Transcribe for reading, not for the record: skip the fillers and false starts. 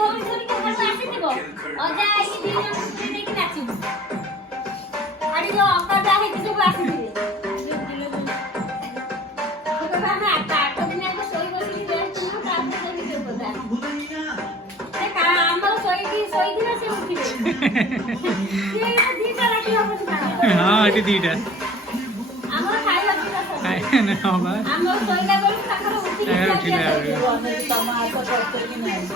ଧରି ଧରିକି ଘରକୁ ଆସିଥିବ ଅଜା ଆଇକି ଦି ଜଣ ସ୍ତ୍ରୀ ନେଇକି ନାଚିବୁ ଆଡି ଯୋଉ ଅକାଟା ହେଇକି ସବୁ ଆସିଥିବେ ଆମେ ଆଠ ଦିନ ଆଗ ଶୋଇ ବସିକି ରେଷ୍ଟ ନଉ ତାପରେ ଯାଇକି ଯୋଉ କଥା ଆମର ଶୋଇଥିଲେ ସେ ଉଠିବେ ଦିଟା ରାତି ହବ ହଁ ଏଠି ଦିଟା ଆମର ଖାଇବା ପିଇବା ହଁ ବା ଆମର ଶୋଇଲା ବେଳକୁ ତାଙ୍କର ଉଠିକି ତମ ହାତ କରିକି ନାହିଁ